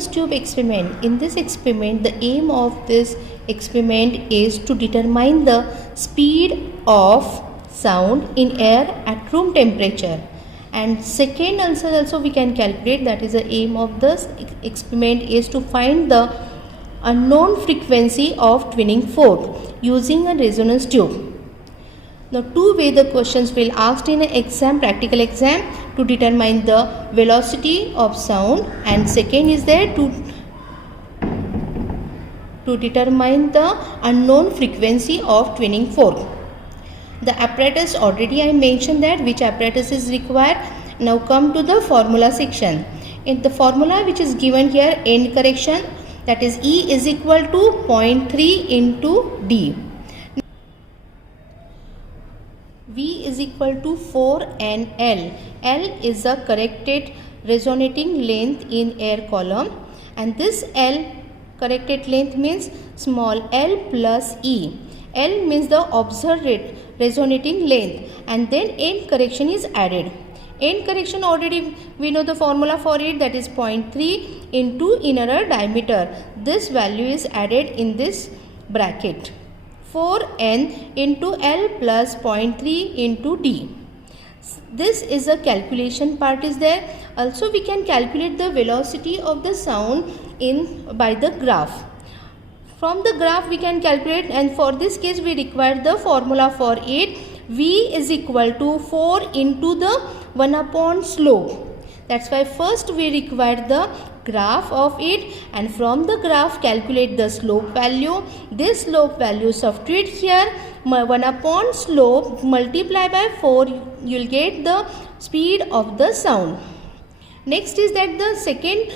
resonance tube experiment. In this experiment, the aim of this experiment is to determine the speed of sound in air at room temperature. And second answer also we can calculate, that is the aim of this experiment is to find the unknown frequency of tuning fork using a resonance tube. Now, two way the questions will asked in an exam, practical exam, to determine the velocity of sound, and second is there to determine the unknown frequency of tuning fork. The apparatus already I mentioned that which apparatus is required. Now come to the formula section. In the formula which is given here, end correction, that is E is equal to 0.3 into D. V is equal to 4 and L. L is the corrected resonating length in air column, and this L corrected length means small l plus E. L means the observed resonating length, and then end correction is added. End correction already we know the formula for it, that is 0.3 into inner diameter. This value is added in this bracket. 4n into L plus 0.3 into D. This is a calculation part is there. Also we can calculate the velocity of the sound by the graph. From the graph we can calculate, and for this case we require the formula for it. V is equal to 4 into the 1 upon slope. That's why first we require the graph of it, and from the graph calculate the slope value. This slope value substitute here, 1 upon slope multiply by 4, you will get the speed of the sound. Next is that the second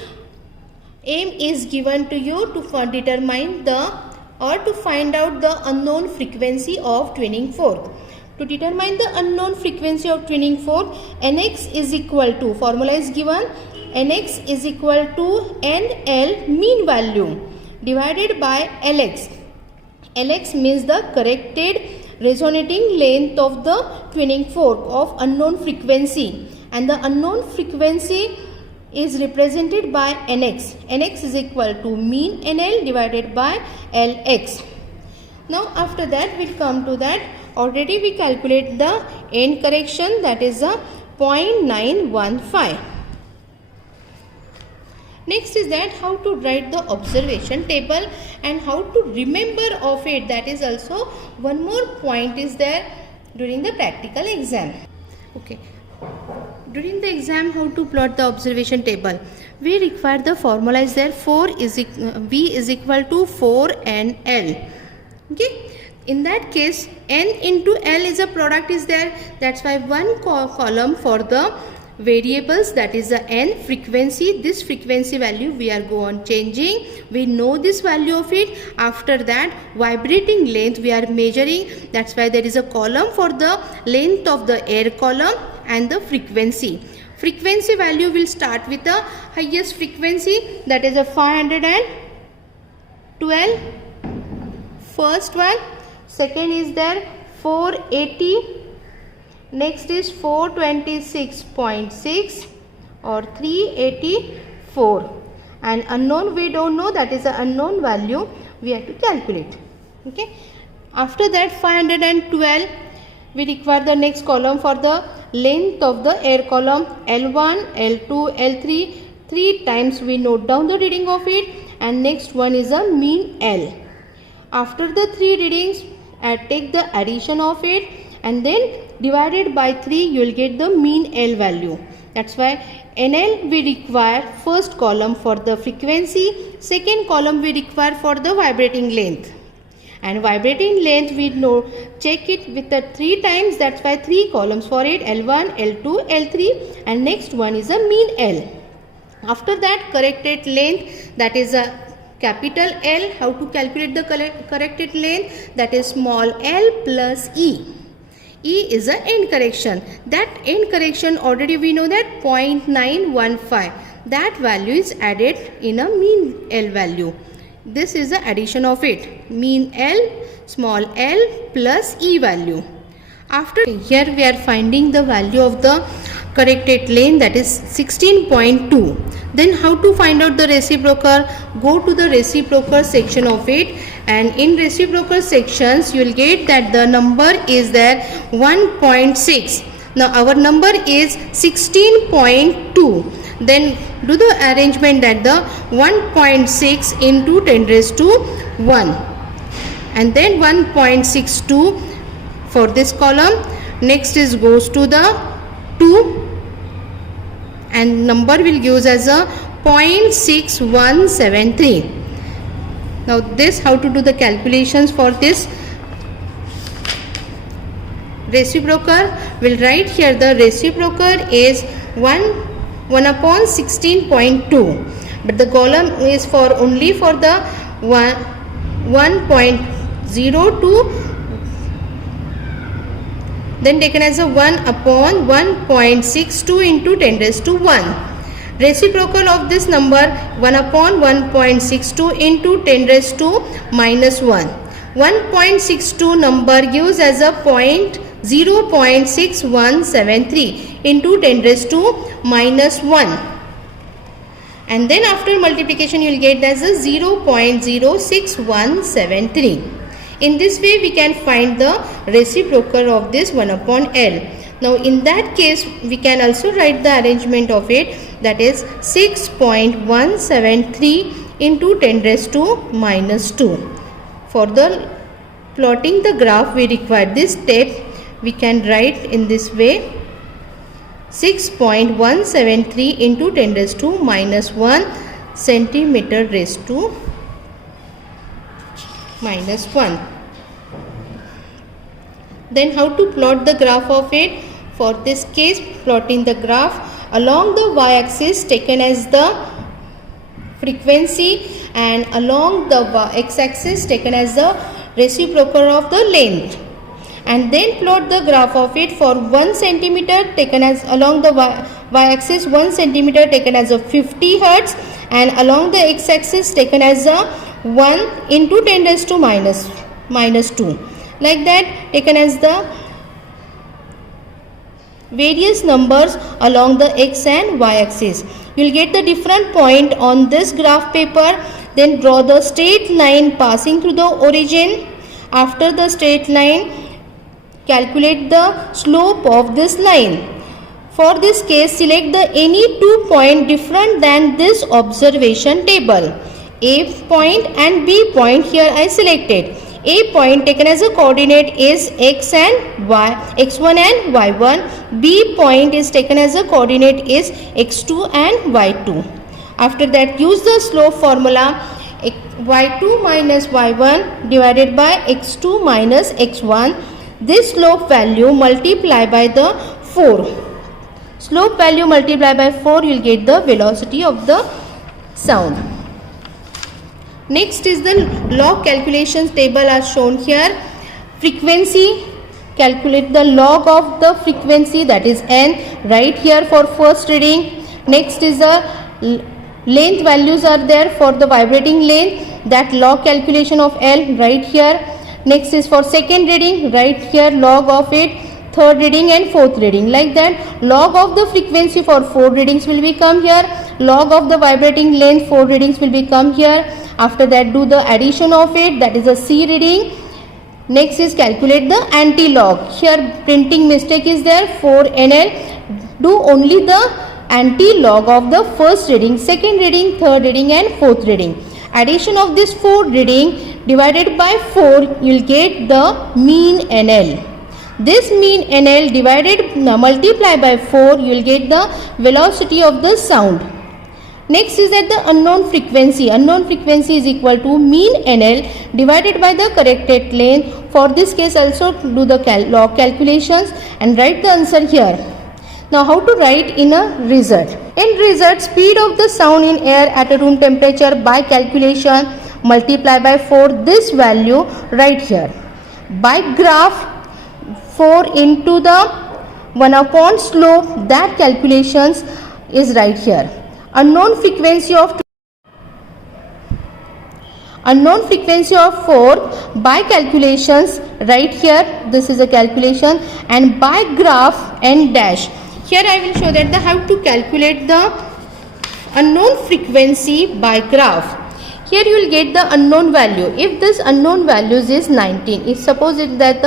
aim is given to you to determine to find out the unknown frequency of tuning fork. To determine the unknown frequency of tuning fork, Nx is equal to, formula is given, Nx is equal to NL mean value divided by Lx. Lx means the corrected resonating length of the tuning fork of unknown frequency, and the unknown frequency is represented by Nx. Nx is equal to mean NL divided by Lx. Now after that we will come to that. Already we calculate the end correction, that is a 0.915. Next is that how to write the observation table and how to remember of it. That is also one more point is there during the practical exam. Okay. During the exam, how to plot the observation table? We require the formula is there, V is equal to 4 and L. Okay. In that case, N into L is a product is there. That's why one column for the variables, that is the N frequency. This frequency value we are go on changing. We know this value of it. After that, vibrating length we are measuring. That's why there is a column for the length of the air column and the frequency. Frequency value will start with the highest frequency, that is a 512. First one. Second is there 480. Next is 426.6 or 384. And unknown we don't know, that is an unknown value we have to calculate. Okay. After that 512, we require the next column for the length of the air column, L1, L2, L3. 3 times we note down the reading of it, and next one is a mean L. After the 3 readings, take the addition of it and then divided by 3, you will get the mean L value. That's why NL we require first column for the frequency, second column we require for the vibrating length. And vibrating length we know, check it with the 3 times, that's why 3 columns for it, L1, L2, L3, and next one is a mean L. After that, corrected length, that is a capital L. How to calculate the corrected length? That is small l plus E. E is a end correction. That end correction already we know that 0.915. That value is added in a mean L value. This is the addition of it. Mean L, small l plus E value. After here we are finding the value of the corrected length, that is 16.2. Then how to find out the reciprocal? Go to the reciprocal section of it, and in reciprocal sections you will get that the number is there 1.6. Now our number is 16.2. Then do the arrangement that the 1.6 into 10 raised to 1, and then 1.62 for this column. Next is goes to the 2, and number will give as a 0.6173. Now this, how to do the calculations for this reciprocal? We'll write here the reciprocal is 1 upon 16.2, but the column is for only for the 1.02, then taken as a 1 upon 1.62 into 10 raised to 1. Reciprocal of this number 1 upon 1.62 into 10 raised to minus 1. 1.62 number gives as a 0.6173 into 10 raised to minus 1. And then after multiplication you will get as a 0.06173. In this way we can find the reciprocal of this 1 upon L. Now in that case we can also write the arrangement of it, that is 6.173 into 10 raised to minus 2. For the plotting the graph we require this step. We can write in this way 6.173 into 10 raised to minus 1 centimeter raised to minus 1. Then how to plot the graph of it? For this case, plotting the graph along the y-axis taken as the frequency, and along the x-axis taken as the reciprocal of the length, and then plot the graph of it for 1 centimeter taken as along the y-axis 1 centimeter taken as a 50 hertz, and along the x-axis taken as a 1 into 10 raised to minus 2, like that, taken as the various numbers along the x and y axis. You will get the different point on this graph paper. Then draw the straight line passing through the origin. After the straight line, calculate the slope of this line. For this case, select the any 2 point different than this observation table. A point and B point here I selected. A point taken as a coordinate is x and y, x1 and y1. B point is taken as a coordinate is x2 and y2. After that, use the slope formula y2 minus y1 divided by x2 minus x1. This slope value multiply by the 4. Slope value multiply by 4, you will get the velocity of the sound. Next is the log calculations table are shown here. Frequency, calculate the log of the frequency, that is n, right here for first reading. Next is the length values are there for the vibrating length, that log calculation of L right here. Next is for second reading, right here log of it, third reading and fourth reading, like that. Log of the frequency for 4 readings will become here, log of the vibrating length 4 readings will become here. After that, do the addition of it, that is a C reading. Next is calculate the anti-log. Here printing mistake is there, 4NL. Do only the anti-log of the first reading, second reading, third reading and fourth reading. Addition of this 4 reading divided by 4, you will get the mean NL. This mean NL divided multiply by 4, you will get the velocity of the sound. Next is that the unknown frequency. Unknown frequency is equal to mean NL divided by the corrected length. For this case also do the log calculations and write the answer here. Now how to write in a result? In result, speed of the sound in air at a room temperature by calculation multiply by 4, this value right here. By graph 4 into the 1 upon slope, that calculations is right here. Unknown frequency of 4 by calculations right here, this is a calculation, and by graph n dash. here I will show that the how to calculate the unknown frequency by graph. Here you will get the unknown value. If this unknown values is 19, if suppose it that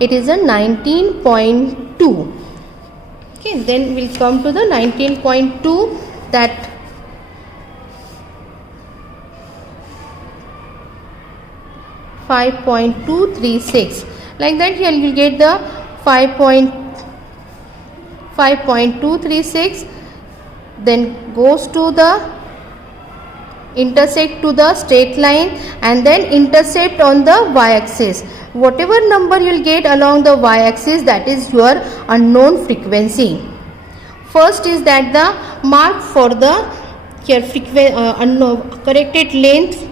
it is a 19.2, okay, then we'll come to the 19.2, that .236, like that. Here you will get the 5.236, then goes to the intersect to the straight line and then intercept on the y-axis. Whatever number you will get along the y-axis, that is your unknown frequency. First is that the mark for the here corrected length.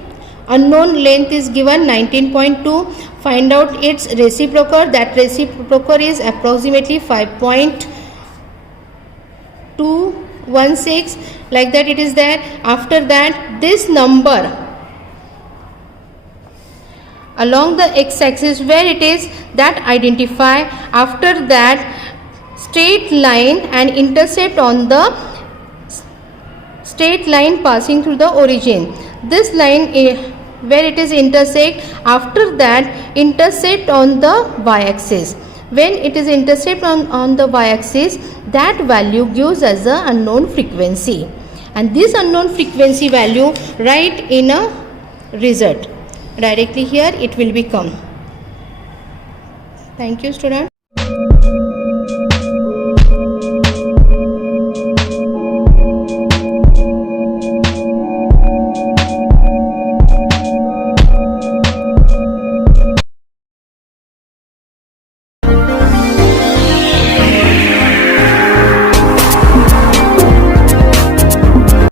Unknown length is given 19.2. Find out its reciprocal. That reciprocal is approximately 5.216, like that it is there. After that, this number along the x-axis where it is, that identify. After that, straight line and intercept on the straight line passing through the origin. This line where it is intersect, after that intercept on the y-axis. When it is intercept on the y-axis, that value gives as the unknown frequency, and this unknown frequency value write in a result. Directly here it will become. Thank you, student.